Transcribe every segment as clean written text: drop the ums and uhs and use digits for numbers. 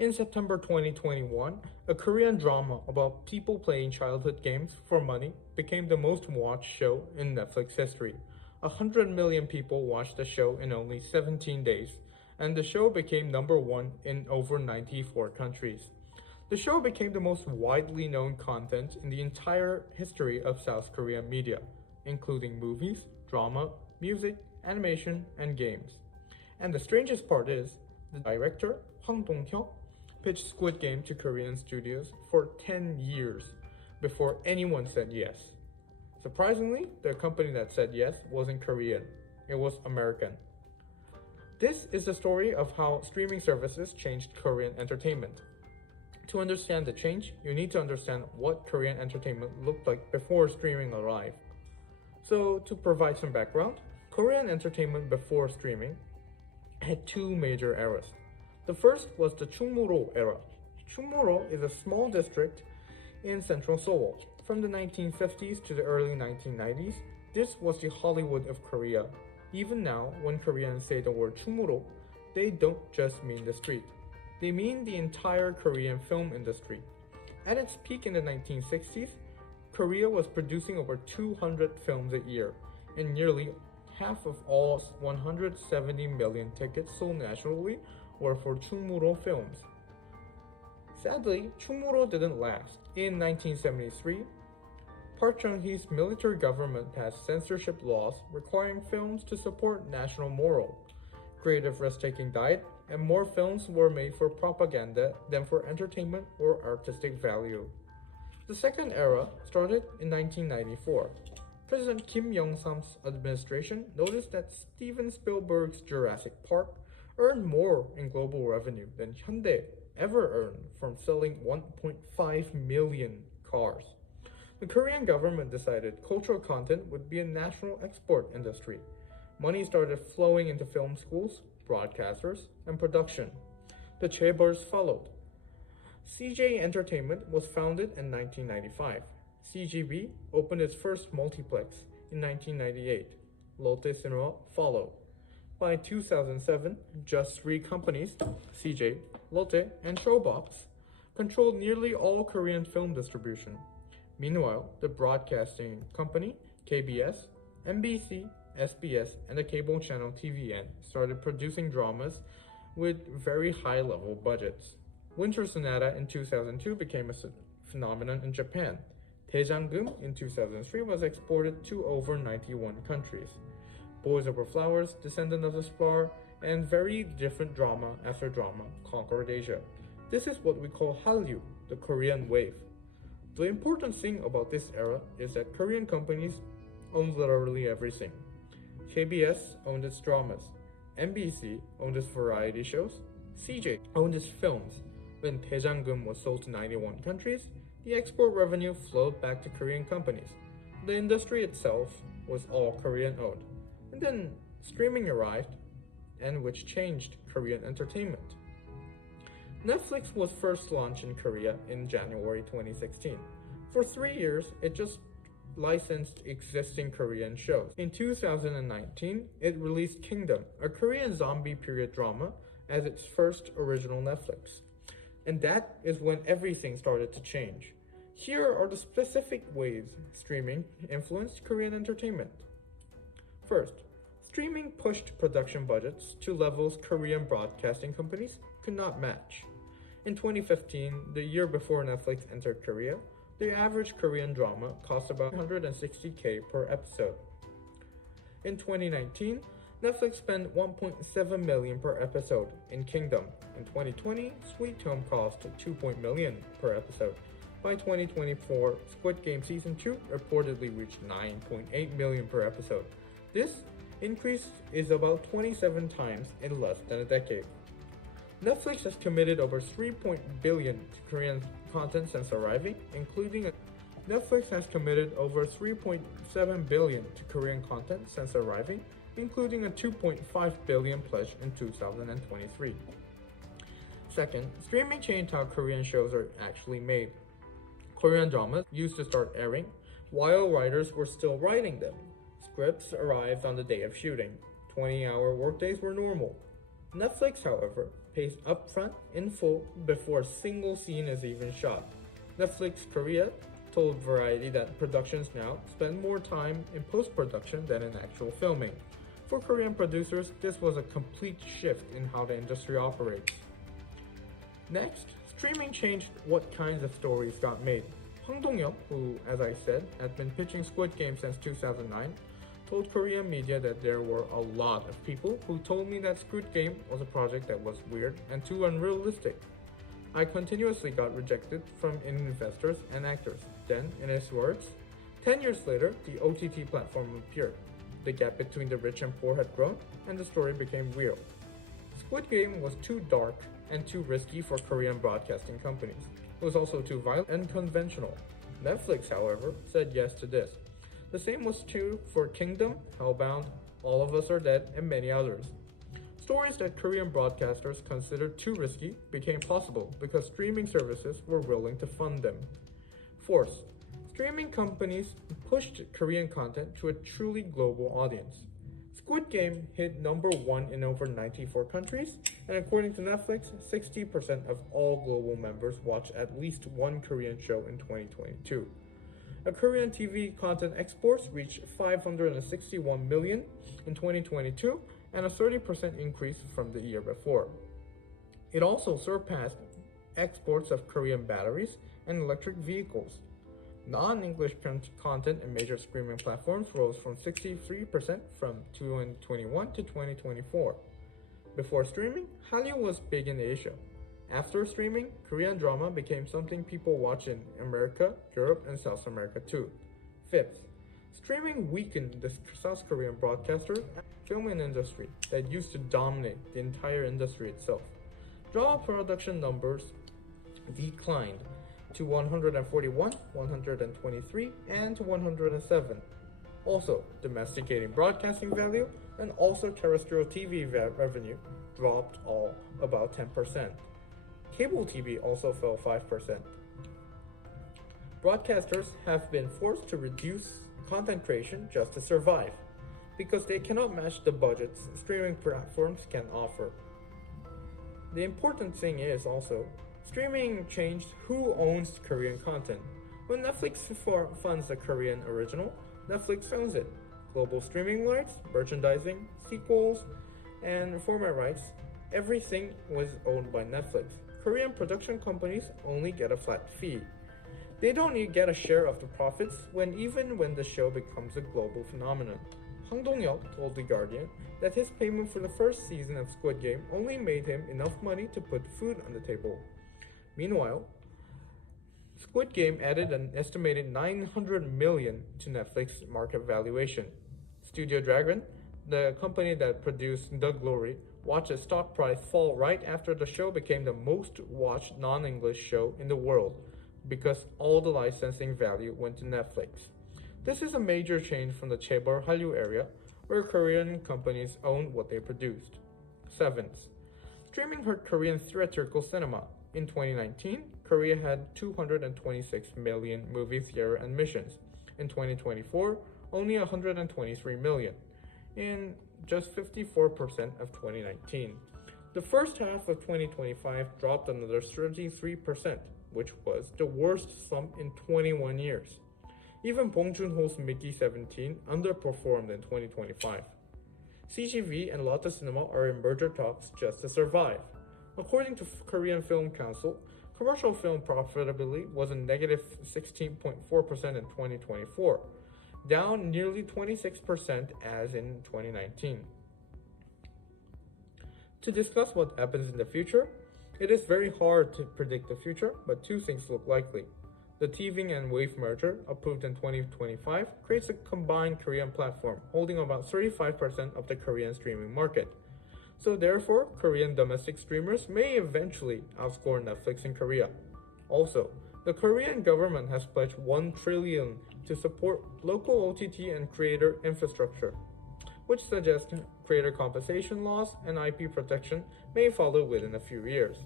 In September 2021, a Korean drama about people playing childhood games for money became the most watched show in Netflix history. 100 million people watched the show in only 17 days, and the show became number one in over 94 countries. The show became the most widely known content in the entire history of South Korean media, including movies, drama, music, animation, and games. And the strangest part is, the director, Hwang Dong-hyuk, pitched Squid Game to Korean studios for 10 years before anyone said yes. Surprisingly, the company that said yes wasn't Korean, it was American. This is the story of how streaming services changed Korean entertainment. To understand the change, you need to understand what Korean entertainment looked like before streaming arrived. So, to provide some background, Korean entertainment before streaming had two major eras. The first was the Chungmuro era. Chungmuro is a small district in central Seoul. From the 1950s to the early 1990s, this was the Hollywood of Korea. Even now, when Koreans say the word Chungmuro, they don't just mean the street. They mean the entire Korean film industry. At its peak in the 1960s, Korea was producing over 200 films a year, and nearly half of all 170 million tickets sold nationally were for Chungmuro films. Sadly, Chungmuro didn't last. In 1973, Park Chung-hee's military government passed censorship laws requiring films to support national morale. Creative risk-taking died, and more films were made for propaganda than for entertainment or artistic value. The second era started in 1994. President Kim Young-sam's administration noticed that Steven Spielberg's Jurassic Park earned more in global revenue than Hyundai ever earned from selling 1.5 million cars. The Korean government decided cultural content would be a national export industry. Money started flowing into film schools, broadcasters, and production. The chaebols followed. CJ Entertainment was founded in 1995. CGV opened its first multiplex in 1998. Lotte Cinema followed. By 2007, just three companies, CJ, Lotte, and Showbox, controlled nearly all Korean film distribution. Meanwhile, the broadcasting company, KBS, MBC, SBS, and the cable channel TVN started producing dramas with very high-level budgets. Winter Sonata in 2002 became a phenomenon in Japan. Daejanggeum in 2003 was exported to over 91 countries. Boys Over Flowers, Descendant of the Star, and very different drama after drama conquered Asia. This is what we call Hallyu, the Korean wave. The important thing about this era is that Korean companies owned literally everything. KBS owned its dramas, MBC owned its variety shows, CJ owned its films. When Daejanggeum was sold to 91 countries, the export revenue flowed back to Korean companies. The industry itself was all Korean owned. And then streaming arrived, and which changed Korean entertainment. Netflix was first launched in Korea in January 2016. For 3 years, it just licensed existing Korean shows. In 2019, it released Kingdom, a Korean zombie period drama, as its first original Netflix. And that is when everything started to change. Here are the specific ways streaming influenced Korean entertainment. First, streaming pushed production budgets to levels Korean broadcasting companies could not match. In 2015, the year before Netflix entered Korea, the average Korean drama cost about $160K per episode. In 2019, Netflix spent $1.7 million per episode in Kingdom. In 2020, Sweet Home cost $2 million per episode. By 2024, Squid Game Season 2 reportedly reached $9.8 million per episode. This increase is about 27 times in less than a decade. Netflix has committed over $3 billion to Korean content since arriving, Netflix has committed over $3.7 billion to Korean content since arriving, including a $2.5 billion pledge in 2023. Second, streaming changed how Korean shows are actually made. Korean dramas used to start airing while writers were still writing them. Scripts arrived on the day of shooting. 20-hour workdays were normal. Netflix, however, pays upfront in full before a single scene is even shot. Netflix Korea told Variety that productions now spend more time in post production than in actual filming. For Korean producers, this was a complete shift in how the industry operates. Next, streaming changed what kinds of stories got made. Hwang Dong-yeop, who, as I said, had been pitching Squid Game since 2009, told Korean media that there were a lot of people who told me that Squid Game was a project that was weird and too unrealistic. I continuously got rejected from investors and actors. Then, in his words, 10 years later, the OTT platform appeared. The gap between the rich and poor had grown, and the story became real. Squid Game was too dark and too risky for Korean broadcasting companies. It was also too violent and conventional. Netflix, however, said yes to this. The same was true for Kingdom, Hellbound, All of Us Are Dead, and many others. Stories that Korean broadcasters considered too risky became possible because streaming services were willing to fund them. Fourth, streaming companies pushed Korean content to a truly global audience. Squid Game hit number 1 in over 94 countries, and according to Netflix, 60% of all global members watched at least one Korean show in 2022. Korean TV content exports reached 561 million in 2022, and a 30% increase from the year before. It also surpassed exports of Korean batteries and electric vehicles. Non-English content in major streaming platforms rose from 63% from 2021 to 2024. Before streaming, Hallyu was big in Asia. After streaming, Korean drama became something people watch in America, Europe, and South America too. Fifth, streaming weakened the South Korean broadcasters and film industry that used to dominate the entire industry itself. Drama production numbers declined to 141, 123, and to 107. Also, domesticating broadcasting value and also terrestrial TV revenue dropped all about 10%. Cable TV also fell 5%. Broadcasters have been forced to reduce content creation just to survive, because they cannot match the budgets streaming platforms can offer. The important thing is also, streaming changed who owns Korean content. When Netflix funds a Korean original, Netflix owns it. Global streaming rights, merchandising, sequels, and format rights, everything was owned by Netflix. Korean production companies only get a flat fee. They don't get a share of the profits even when the show becomes a global phenomenon. Hwang Dong-yeop told The Guardian that his payment for the first season of Squid Game only made him enough money to put food on the table. Meanwhile, Squid Game added an estimated 900 million to Netflix market valuation. Studio Dragon, the company that produced The Glory, watched its stock price fall right after the show became the most watched non-English show in the world, because all the licensing value went to Netflix. This is a major change from the Chaebol Hallyu area, where Korean companies owned what they produced. 7th, streaming hurt Korean theatrical cinema. In 2019, Korea had 226 million movie theater admissions. In 2024, only 123 million, in just 54% of 2019. The first half of 2025 dropped another 33%, which was the worst slump in 21 years. Even Bong Joon-ho's Mickey 17 underperformed in 2025. CGV and Lotte Cinema are in merger talks just to survive. According to Korean Film Council, commercial film profitability was a negative 16.4% in 2024, down nearly 26% as in 2019. To discuss what happens in the future, it is very hard to predict the future, but two things look likely. The TVing and Wave merger, approved in 2025, creates a combined Korean platform holding about 35% of the Korean streaming market. So therefore, Korean domestic streamers may eventually outscore Netflix in Korea. Also, the Korean government has pledged 1 trillion to support local OTT and creator infrastructure, which suggests creator compensation laws and IP protection may follow within a few years.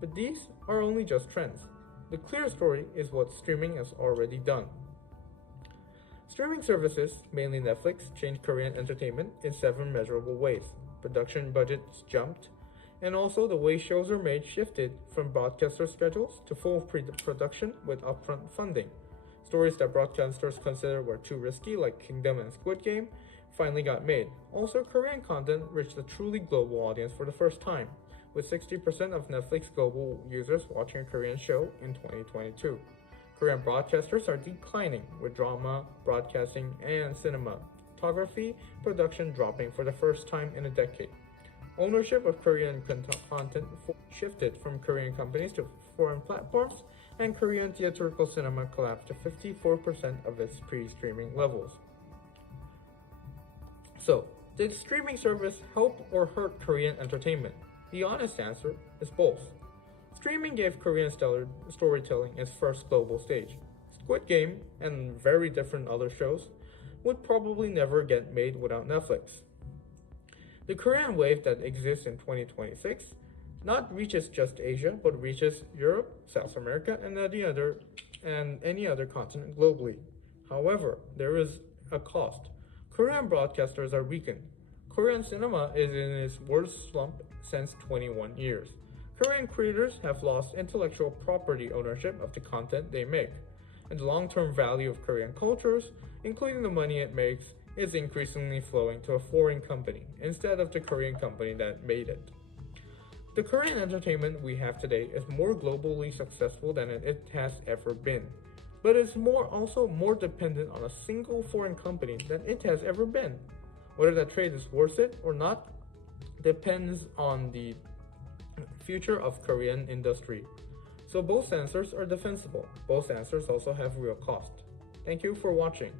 But these are only just trends. The clear story is what streaming has already done. Streaming services, mainly Netflix, changed Korean entertainment in 7 measurable ways. Production budgets jumped, And also, the way shows are made shifted from broadcaster schedules to full production with upfront funding. Stories that broadcasters considered were too risky, like Kingdom and Squid Game, finally got made. Also, Korean content reached a truly global audience for the first time, with 60% of Netflix global users watching a Korean show in 2022. Korean broadcasters are declining, with drama, broadcasting, and cinematography production dropping for the first time in a decade. Ownership of Korean content shifted from Korean companies to foreign platforms, and Korean theatrical cinema collapsed to 54% of its pre-streaming levels. So, did streaming service help or hurt Korean entertainment? The honest answer is both. Streaming gave Korean storytelling its first global stage. Squid Game, and very different other shows, would probably never get made without Netflix. The Korean wave that exists in 2026 not reaches just Asia, but reaches Europe, South America, and any other continent globally. However, there is a cost. Korean broadcasters are weakened. Korean cinema is in its worst slump since 21 years. Korean creators have lost intellectual property ownership of the content they make, and the long-term value of Korean cultures, including the money it makes, is increasingly flowing to a foreign company instead of the Korean company that made it. The Korean entertainment we have today is more globally successful than it has ever been, but it's also more dependent on a single foreign company than it has ever been. Whether that trade is worth it or not depends on the future of Korean industry. So both answers are defensible. Both answers also have real cost. Thank you for watching.